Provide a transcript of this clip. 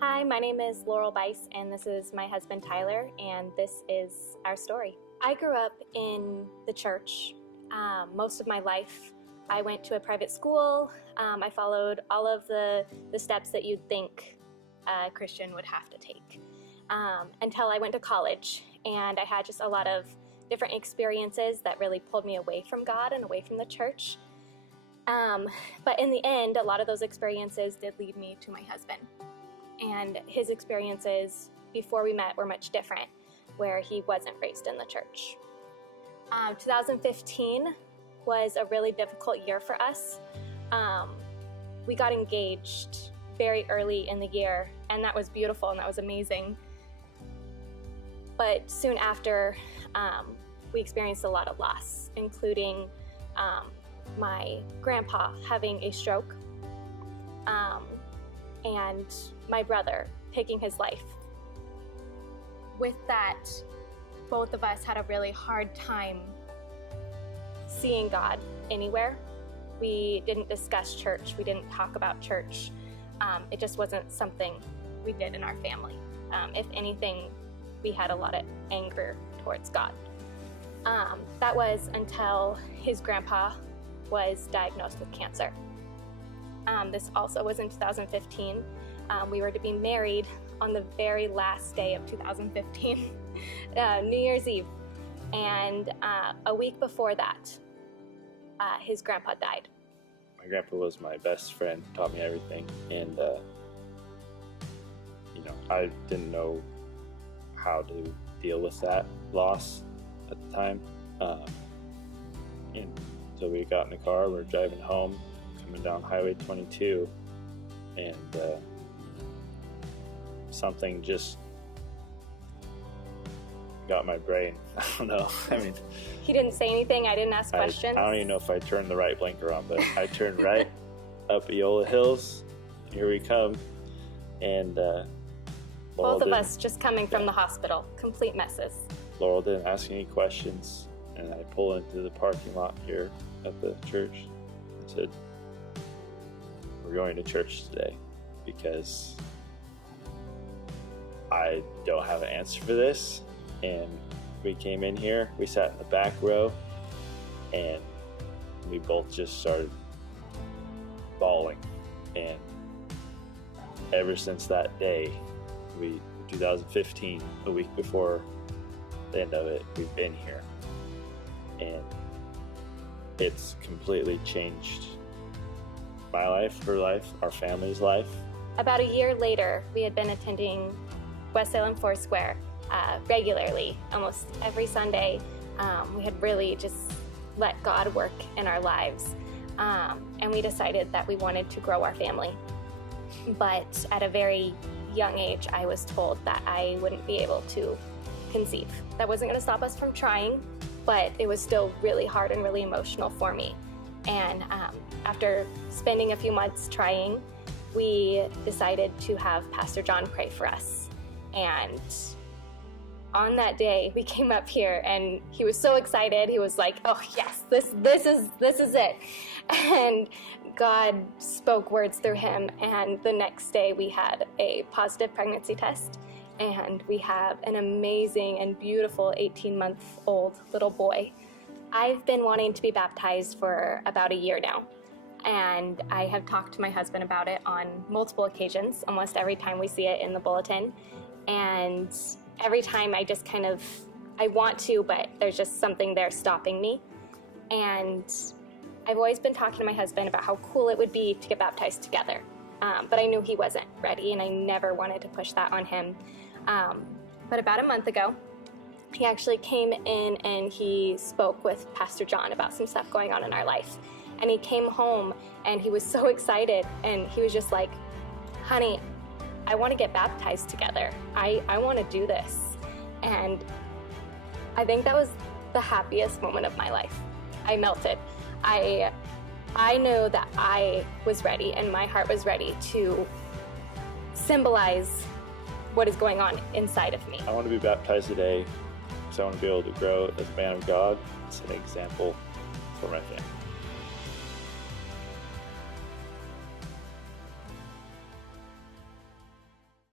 Hi, my name is Laurel Bice, and this is my husband Tyler, and this is our story. I grew up in the church most of my life. I went to a private school. I followed all of the steps that you'd think a Christian would have to take until I went to college, and I had just a lot of different experiences that really pulled me away from God and away from the church. But in the end, a lot of those experiences did lead me to my husband. And his experiences before we met were much different, where he wasn't raised in the church. 2015 was a really difficult year for us. We got engaged very early in the year, and that was beautiful and that was amazing. But soon after, we experienced a lot of loss, including my grandpa having a stroke, and my brother taking his life. With that, both of us had a really hard time seeing God anywhere. We didn't discuss church. We didn't talk about church. It just wasn't something we did in our family. If anything, we had a lot of anger towards God. That was until his grandpa was diagnosed with cancer. This also was in 2015. We were to be married on the very last day of 2015, New Year's Eve. And a week before that, his grandpa died. My grandpa was my best friend, taught me everything. And, I didn't know how to deal with that loss at the time. And so we got in the car, we're driving home, coming down Highway 22, and something just got my brain. I don't know. He didn't say anything. I didn't ask questions. I don't even know if I turned the right blinker on, but I turned right up Eola Hills. Here we come. And both of us just coming from the hospital, complete messes. Laurel didn't ask any questions, and I pull into the parking lot here at the church and said, "We're going to church today because I don't have an answer for this." And we came in here, we sat in the back row, and we both just started bawling. And ever since that day, 2015, a week before the end of it, we've been here. And it's completely changed my life, her life, our family's life. About a year later, we had been attending West Salem Foursquare regularly, almost every Sunday. We had really just let God work in our lives. And we decided that we wanted to grow our family. But at a very young age, I was told that I wouldn't be able to conceive. That wasn't going to stop us from trying, but it was still really hard and really emotional for me. And after spending a few months trying, we decided to have Pastor John pray for us. And on that day, we came up here, and he was so excited. He was like, "Oh yes, this is it." And God spoke words through him, and the next day we had a positive pregnancy test, and we have an amazing and beautiful 18-month-old little boy. I've been wanting to be baptized for about a year now, and I have talked to my husband about it on multiple occasions, almost every time we see it in the bulletin. And every time I want to, but there's just something there stopping me. And I've always been talking to my husband about how cool it would be to get baptized together. But I knew he wasn't ready, and I never wanted to push that on him. But about a month ago, he actually came in and he spoke with Pastor John about some stuff going on in our life. And he came home and he was so excited, and he was just like, "Honey, I want to get baptized together. I want to do this." And I think that was the happiest moment of my life. I melted. I knew that I was ready, and my heart was ready to symbolize what is going on inside of me. I want to be baptized today because I want to be able to grow as a man of God and set an example for my family.